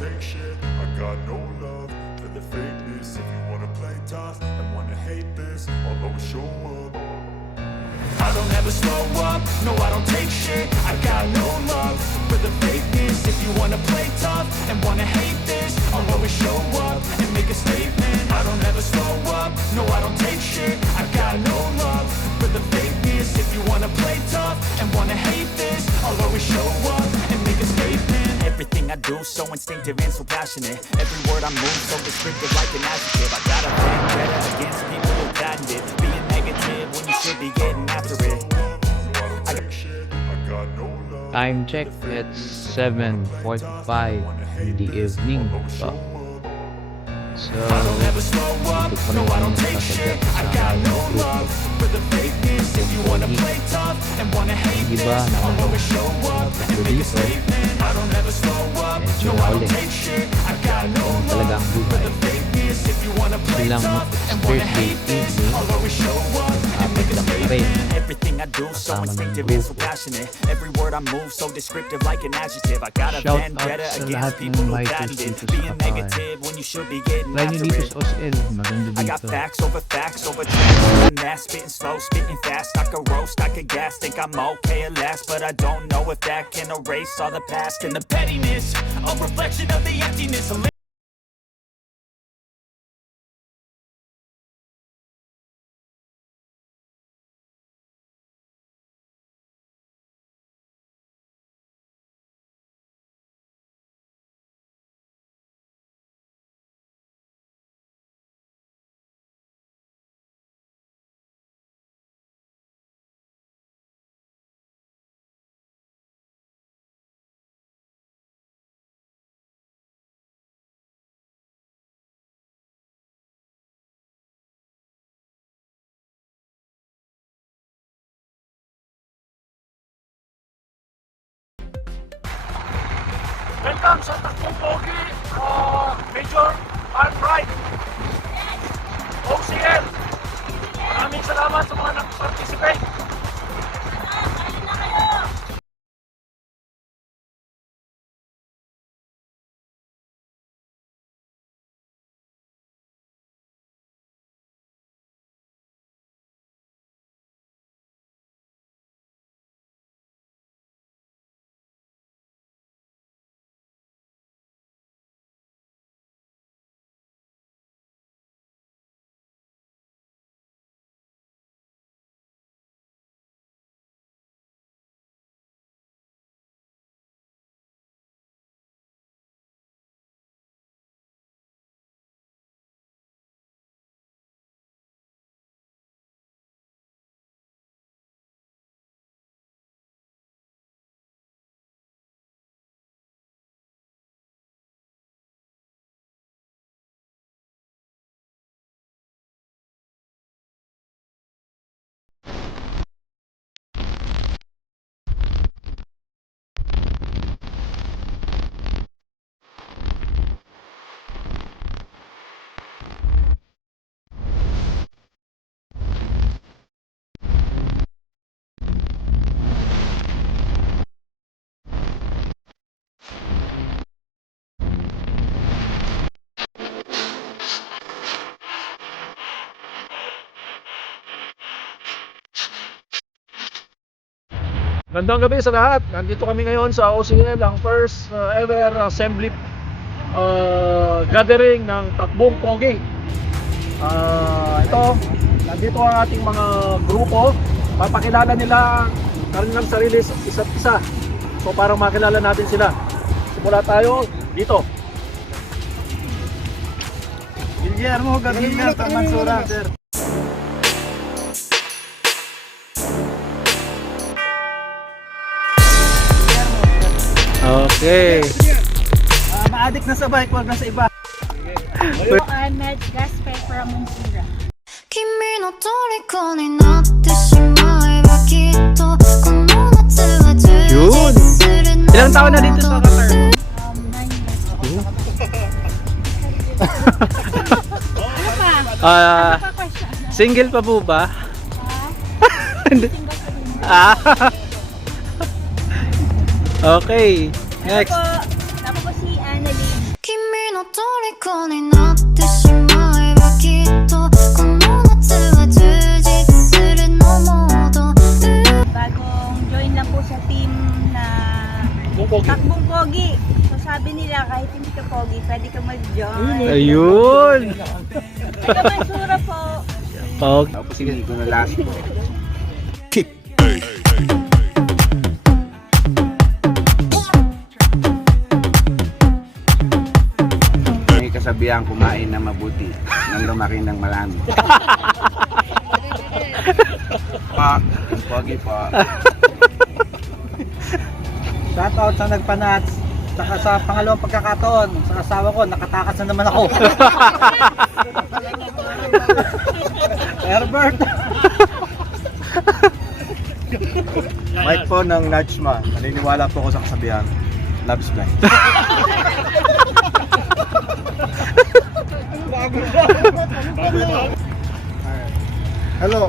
take shit. I got no love for the fakeness. If you wanna play tough and wanna hate this, I'll always show up. I don't ever slow up, no I don't take shit. I got no love for the fakeness. If you wanna play tough and wanna hate this, I'll always show up and make a statement. I don't ever slow up, no I don't take shit. I got no love for the fakeness. If you wanna play tough and wanna hate this, I'll always show up and make a statement. Everything I do so instinctive and so passionate. Every word I move so descriptive like an adjective. I got a vendetta against people who patent it. Being negative when you should be getting after it. Time check, it's 7:45 in the evening pa. So, dito pa naman nakasagat sa aming grupo. Yung iba na tatlo dito, medyo huli. Yung talagang buhay. Silang birthday evening, apat lang pa rin. Everything I do so Kasama ng instinctive and so grupo. passionate. Every word I move so descriptive like an adjective. I got a Shout out vendetta sa against lahat ng people who bikers patent it. dito sa Being Katawan. negative when you should be getting Try nyo after dito it. sa OSL, maganda I got dito. facts over tracks. I'm that spitting slow, spitting fast. I could roast, I could gas. Think I'm okay at last, but I don't know if that can erase all the past and the pettiness. A reflection of the emptiness. Welcome sa Takbong Pogi, Major Albright, OCL. Maraming salamat sa mga nag-participate. Gandang gabi sa lahat. Nandito kami ngayon sa OCL, ang first ever assembly gathering ng Takbong Pogi. Ito, nandito ang ating mga grupo. Papakilala nila kanilang sarili isa't isa. So para makilala natin sila. Simula tayo dito. Guillermo Gaviria, Tamansura, sir. Okay. Ma-addict na sa bike, wag na sa iba. Ahmed Gasper from Mansura. 君の虜になってしまえばきっとこの夏は充 Yun! 実する Ilang taon na dito sa Qatar? 9 years. Ano pa? Ah, Ano pa question? single pa po ba? Single pa din. Ah. Okay. Next. Ako po si Annalyn. の虜になってしまえばきっとこの夏は充実するのモード Bagong join lang po sa team na Takbong Pogi. So sabi nila kahit hindi ka pogi, pwede ka mag-join. Ayun. Taga Mansura po. Pog. Sige, ko na last po. May kasabihan kumain na mabuti nang lumaki ng marami. Pa, pogi po. Shoutout sa nagpanats. Saka sa pangalawang pagkakataon, sa asawa ko, nakatakas na naman ako. Herbert! Mike po ng Nachma. Naniniwala po ako sa kasabihan. Love is blind. Hello,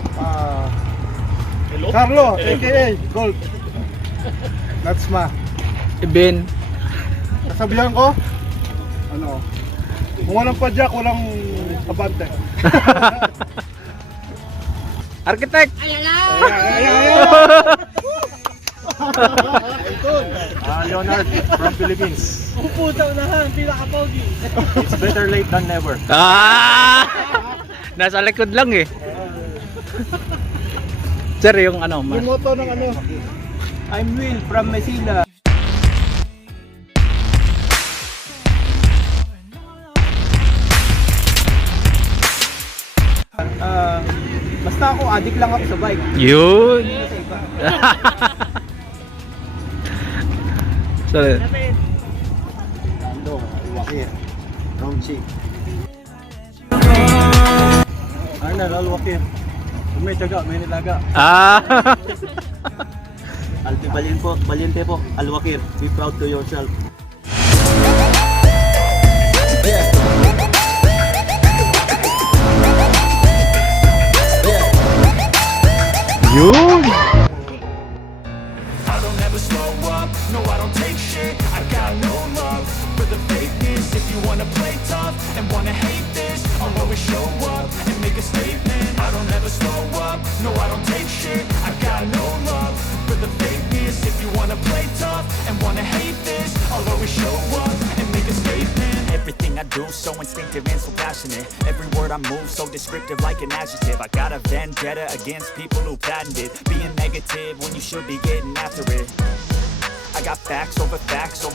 Carlo, aka Gold. Nachma. Ben. Kasabihan ko? Ano? Kung walang padyak, walang abante. Architect. Leonard from Philippines. Upo sa unahan, pinaka-pogi. It's better late than never. Ah! Nasa likod lang eh. Sir, yung ano, Yung motto ng ano? I'm Will from Mesina. Basta ako, addict lang ako sa bike. Yun. Sorry. Ando, Wakir, Romchi. Arnal, Al-Wakir. Kung may taga, may nilaga. Ah. Alpi Valiente po, Al-Wakir. Be proud to yourself. Yun. I don't ever slow up, no I don't take shit. I got no love for the fakeness. If you wanna play tough and wanna hate this, I'll always show up and make a statement. I don't ever slow up, no I don't take shit. I got no love for the fakeness. If you wanna play tough and wanna hate this, I'll always show up and make a statement. Everything I do so instinctive and so passionate. Every word I move so descriptive like an adjective. I got a vendetta against people who patented being negative when you should be getting after it. I got facts over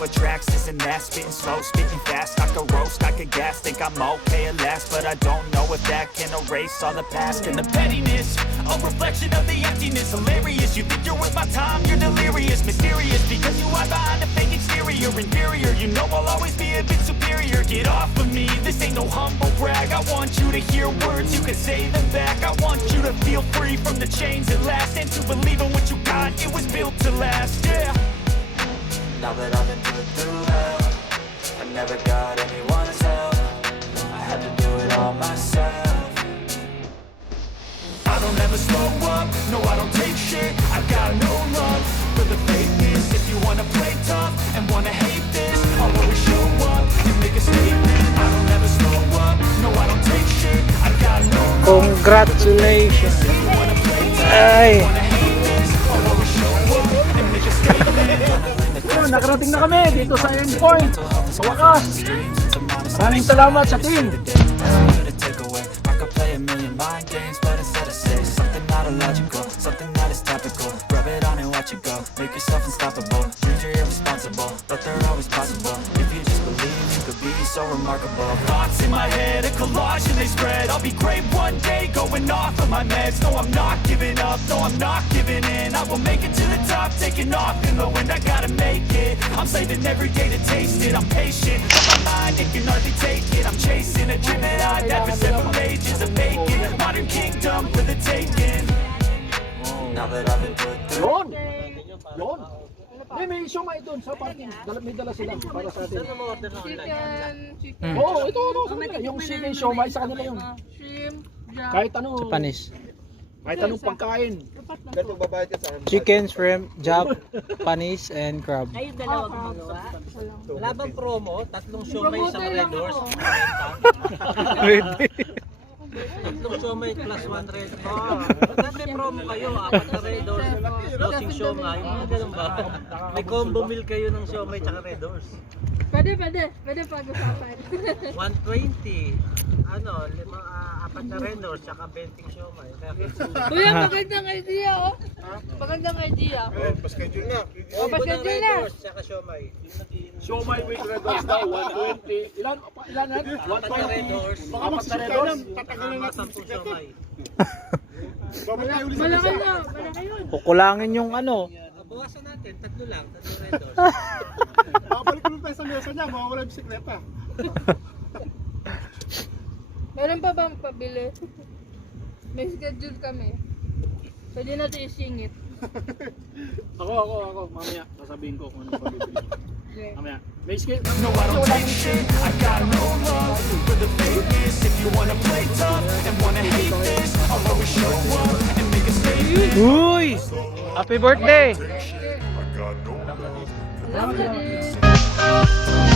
tracks, this and that. Spitting slow, spitting fast. I could roast, I could gas. Think I'm okay at last, but I don't know if that can erase all the past. And the pettiness, a reflection of the emptiness. Hilarious, you think you're worth my time, you're delirious. Mysterious, because you hide behind a fake exterior. Inferior, you know I'll always be a bit superior. Get off of me, this ain't no humble brag. I want you to hear words, you can say them back. I want you to feel free from the chains that last, and to believe in what you got, it was built to last, yeah. Now that I've been put through hell, I never got anyone's help. I had to do it all myself. I don't ever slow up, no I don't take shit. I got no love for the fakeness. If you wanna play tough and wanna hate this, I'll always show up and make a statement. I don't ever slow up, no I don't take shit. I got no love. Congratulations. If you wanna play tough, Ay. wanna hate this, I'll always show up and make a statement. Yun, nakarating na kami dito sa endpoint. Sa wakas. Maraming salamat sa team. To take away, I could play a million mind games, but instead I say something not illogical, something that is topical. Rub it on and watch it go. Make yourself unstoppable. Dreams are irresponsible, but they're always possible. If you just believe, you could be so remarkable. Thoughts in my head, a collage and they spread. I'll be great one day, going off of my meds. No, I'm not giving up, no, I'm not giving in. I will make it to the top, taking off in the wind. I gotta make it. I'm saving every day to taste it. I'm patient, but my mind, it can hardly take it. I'm chasing a dream that I've had for several ages. A vacant modern kingdom for the taking. Now that I've been put through. Yun. May siomay doon sa parking. May dala sila para sa atin. Oo, ito. Yung chicken siomay sa kanila yun. Kahit ano. Japanese. Kahit anong pagkain. Dahil magbabayad ka sa akin. Chicken, shrimp, Japanese, and crab. Kayo dalawa gumagawa. Wala bang promo? Tatlong siomay isang Red Doors. Pwede. Tatlong siomay plus 1 Red Doors. Ba't may promo kayo? 4 na Red Doors, dosing siomay. Mga ganun ba? May combo meal kayo ng siomay tsaka Red Doors. Pwede pag-usapan. 120. Ano, 4 na Red Doors tsaka 20 siomay. Kaya Kuya, magandang idea, oh. Magandang idea. Pa-schedule na. Paschedule Red na. Doors tsaka siomay. Siomay with Red Doors daw, 120. Ilan yan? 4 na Red 120. Doors. Apat na Red Doors. Mga 10 siomay. Malaki na. Malaki yun. Kukulangin yung ano. Bawasan natin, 3 lang. 3 Red Doors. Babalik ko lang tayo sa mesa niya, mawawala yung bisikleta. Meron pa bang pabili? May schedule kami. Pwede natin isingit. Ako. Mamaya, sasabihin ko kung ano pa bibili. Okay. Mamaya. May skate. No, I don't take shit. I got no love for the fakeness. If you wanna play tough and wanna hate this, I'll always show up and make a statement. Uy! Happy birthday! I got no love. Love you, dude.